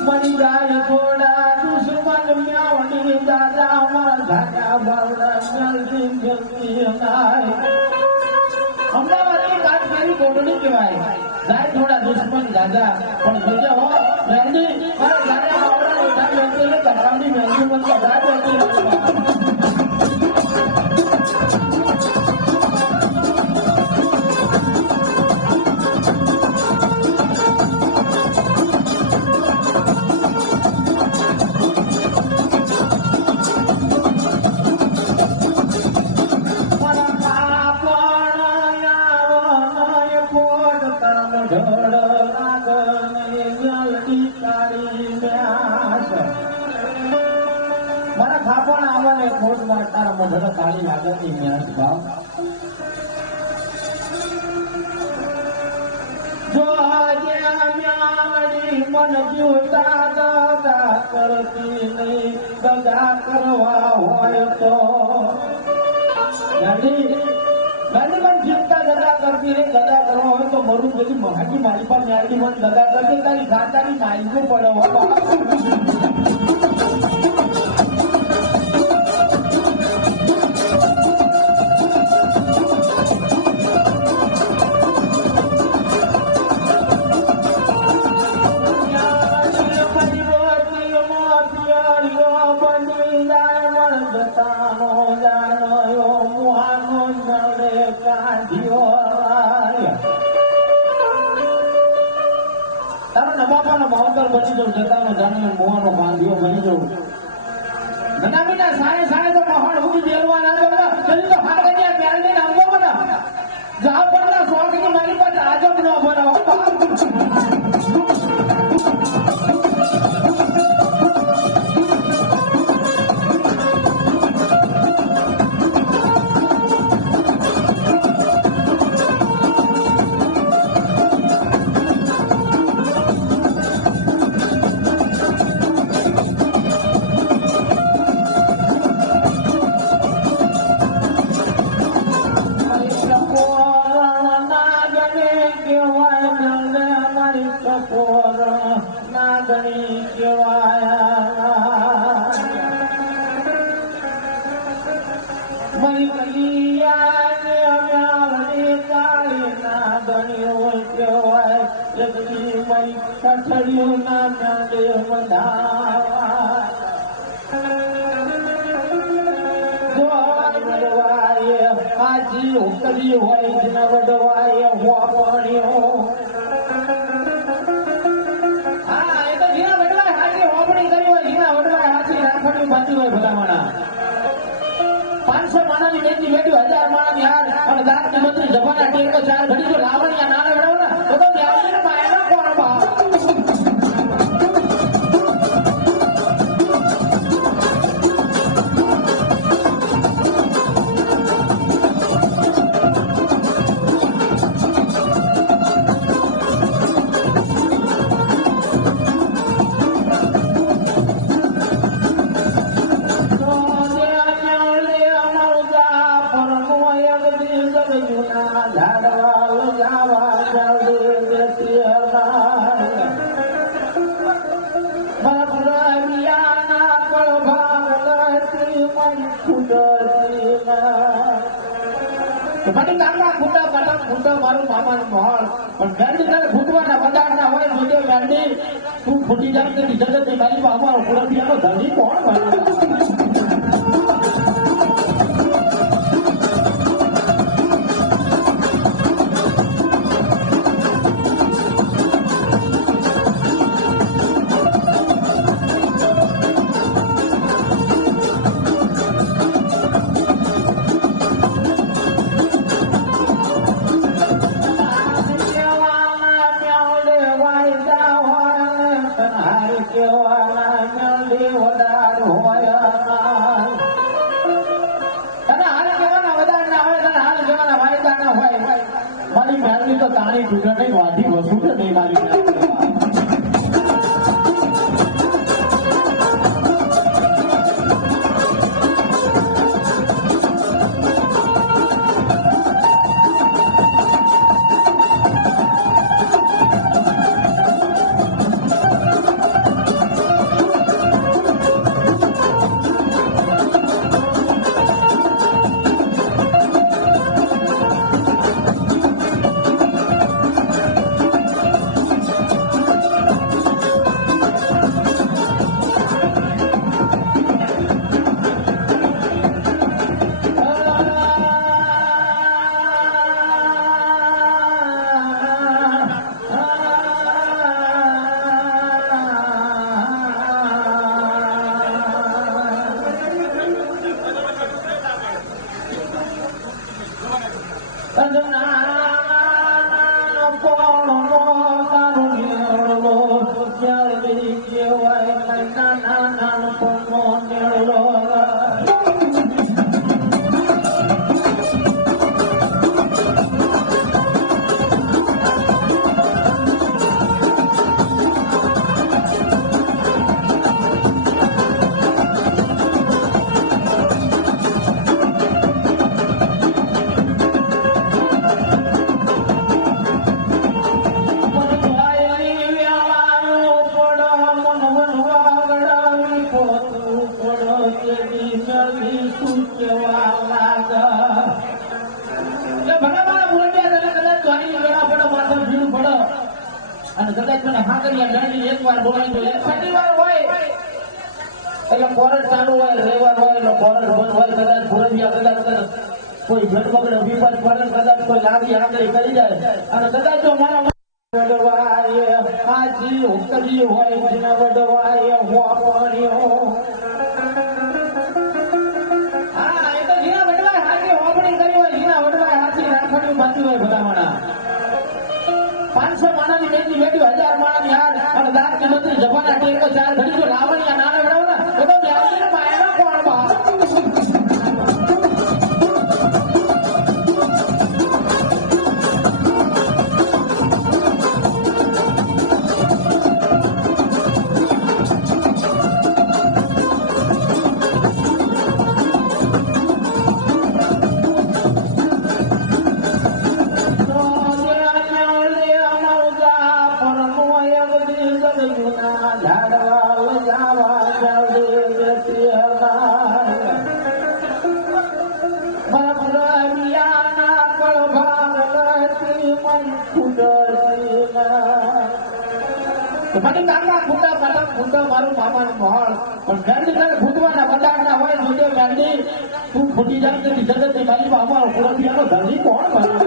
Money જાય થોડા દુશ્મન મ્યાવડી દાદા મારા ધાકા બાવડા જલ્દી જલ્દી નાય અમદાવાદની વાત કરી કોટડી કહેવાય જાય થોડા દુશ્મન દાદા પણ જોજે હો મહેંદી મારા ધાકા બાવડા ઉઠા બેઠી કટાવની મહેંદી મત કરા બેઠી મારા ખાપણ આવવાને ખોટ માં તારા મધર કાળી લાગતી ન્યાસ ભાવ જો આજે મ્યાવડી મન જીવતા દગા કરતી નહીં દગા કરવા હોય તો ગાડી પણ જીવતા દગા કરતી રે દગા કરવા હોય તો મરું બધી મહાકી મારી પાસે ન્યાયની મન દગા કરતી તારી ખાતાની માહિતી પડે હો માવતર બની જવું જતાનો જાણે મોવાનો બાંધ્યો બની જવું નનામીના સાણે સાણે તો મહાન ઉભી દેલવાના જલ્દી તો હાગનિયા પ્યાલની નામો બના જહા પરના સ્વાગની મારી પાસે આજમ ન બનાવો ઉકલી હોય જેના વડવાય હોપણ્યો હા એ તો જેના વડવાય હાથી હોપણી કરી હોય જેના વડવાય હાથી રાખડી બાંધી હોય ભલામણા 500 માણાની બેટી બેટી 1000 માણાની હાર અને દાંતની મંત્રી જવાના ટેકો 4 ઘડી જો લાવણિયા નાના વડાવના તો વ્યાવડીને માયના કોણ બા મારું મામાનું મહોલ પણ ગાંધી તારે ફૂટવાના વધારના હોય વિજય ગાંધી તું ફૂટી જાય તો જગત મારી અમારો પુરતિયાનો ધણી કોણ બન્યો મારી મેળવી તો તાણી તૂટે નહીં વાધી વસૂલ નહીં મારી મેળવી એકવાર બોલાવી દો. એક શનિવાર હોય એટલે કોરટ ચાલુ હોય, રવિવાર હોય એટલે કોરટ બંધ હોય. કદાચ ભુરભિયા કદાચ કોઈ ઝટપગડે વિપત પડે, કદાચ કોઈ લાગી આંગળી કરી જાય અને કદાચ જો મારા વડવાએ આજી ઉકલી હોય જીના વડવાએ હોપણ્યો. હા એ તો જીના વડવાએ હાજી હોપણી કરી હોય, જીના વડવાએ હાથી રાખડ્યું બાંધ્યું હોય ભલામણા. 500 માણાની બેટી બેટી 1000 માણાની હાર અને દાંતની મંત્રી જપાના ટેકો ચાર ઘડી જો લાવણિયા નાના વડાવના તો બ્યાસીને માયના કોણ બા. મને કાકા ખૂટા પાટા ખૂટા મારું મામાનું મહોળ પણ ગાંધી તારે ખૂટવાના બધાના હોય જોજે ગાંધી તું ખૂટી જાય તેની જગતની બાજુમાં અમારો પુરતિયાનો ધણી કોણ બનાવે.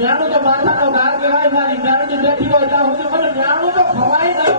મ્યાનું તો માથાનો ઘા કહેવાય. મારી મ્યાનું બેઠી હોય ત્યાં સુધી મને મ્યાનું તો ખવાય નહીં.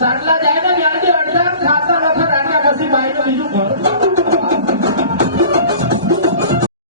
સાટલા જાય ને અડધા ખાતા વખત આટલા પછી બાઈ બીજું ઘર